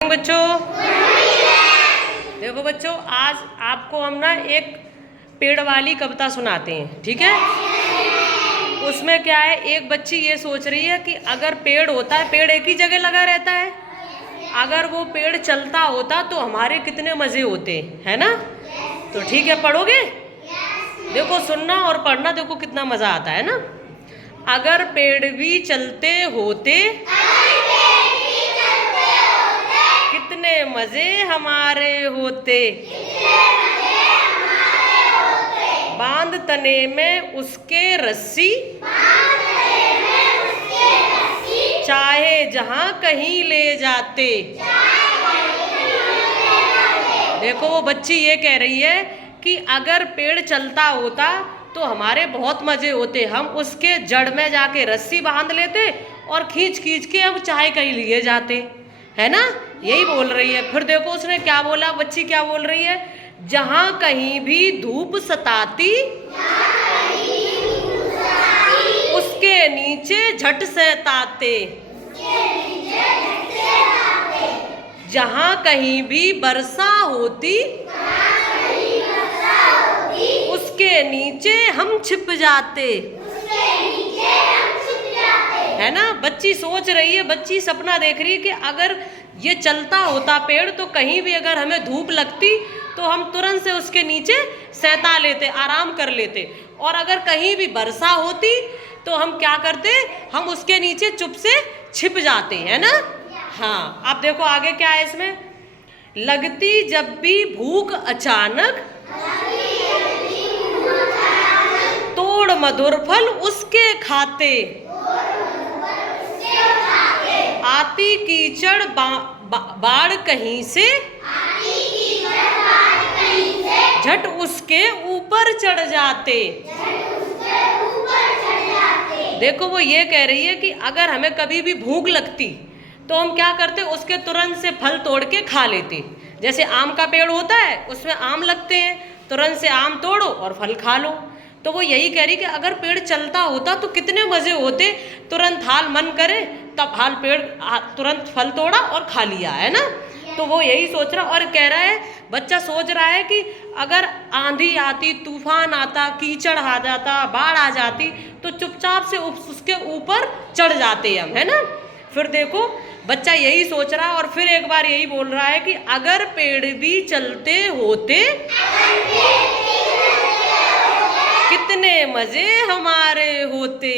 बच्चों देखो बच्चों, आज आपको हम ना एक पेड़ वाली कविता सुनाते हैं, ठीक है। उसमें क्या है, एक बच्ची ये सोच रही है कि अगर पेड़ होता है, पेड़ एक ही जगह लगा रहता है, अगर वो पेड़ चलता होता तो हमारे कितने मजे होते, है ना। तो ठीक है, पढ़ोगे? देखो सुनना और पढ़ना, देखो कितना मजा आता है ना। अगर पेड़ भी चलते होते कितने मजे हमारे होते, बांध तने में उसके रस्सी, चाहे जहां कहीं ले जाते। देखो वो बच्ची ये कह रही है कि अगर पेड़ चलता होता तो हमारे बहुत मजे होते, हम उसके जड़ में जाके रस्सी बांध लेते और खींच खींच के हम चाहे कहीं लिए जाते, है ना। यही बोल रही है। फिर देखो उसने क्या बोला, बच्ची क्या बोल रही है, जहां कहीं भी धूप सताती उसके नीचे झट से ताते, जहां कहीं भी वर्षा होती उसके नीचे हम छिप जाते, है ना। बच्ची सोच रही है, बच्ची सपना देख रही है कि अगर ये चलता होता पेड़ तो कहीं भी अगर हमें धूप लगती तो हम तुरंत से उसके नीचे सैंता लेते, आराम कर लेते। और अगर कहीं भी वर्षा होती तो हम क्या करते, हम उसके नीचे चुप से छिप जाते, है ना। हाँ, अब देखो आगे क्या है इसमें, लगती जब भी भूख अचानक तोड़ मधुर फल उसके खाते, आती कीचड़ बाढ़ कहीं से झट उसके ऊपर चढ़ जाते। देखो वो ये कह रही है कि अगर हमें कभी भी भूख लगती तो हम क्या करते, उसके तुरंत से फल तोड़ के खा लेते। जैसे आम का पेड़ होता है, उसमें आम लगते हैं, तुरंत से आम तोड़ो और फल खा लो। तो वो यही कह रही कि अगर पेड़ चलता होता तो कितने मजे होते, तुरंत हाल मन करे तब हाल पेड़ तुरंत फल तोड़ा और खा लिया, है ना। तो वो यही सोच रहा और कह रहा है, बच्चा सोच रहा है कि अगर आंधी आती, तूफान आता, कीचड़ आ जाता, बाढ़ आ जाती तो चुपचाप से उसके ऊपर चढ़ जाते हम, है ना। फिर देखो बच्चा यही सोच रहा और फिर एक बार यही बोल रहा है कि अगर पेड़ भी चलते होते कितने मजे हमारे होते।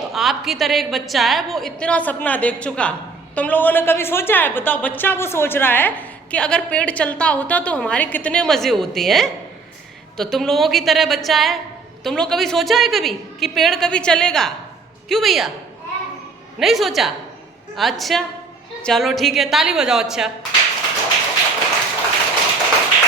तो आपकी तरह एक बच्चा है, वो इतना सपना देख चुका। तुम लोगों ने कभी सोचा है? बताओ, बच्चा वो सोच रहा है कि अगर पेड़ चलता होता तो हमारे कितने मजे होते हैं। तो तुम लोगों की तरह बच्चा है। तुम लोग कभी सोचा है कभी कि पेड़ कभी चलेगा? क्यों भैया, नहीं सोचा? अच्छा चलो ठीक है, ताली बजाओ। अच्छा।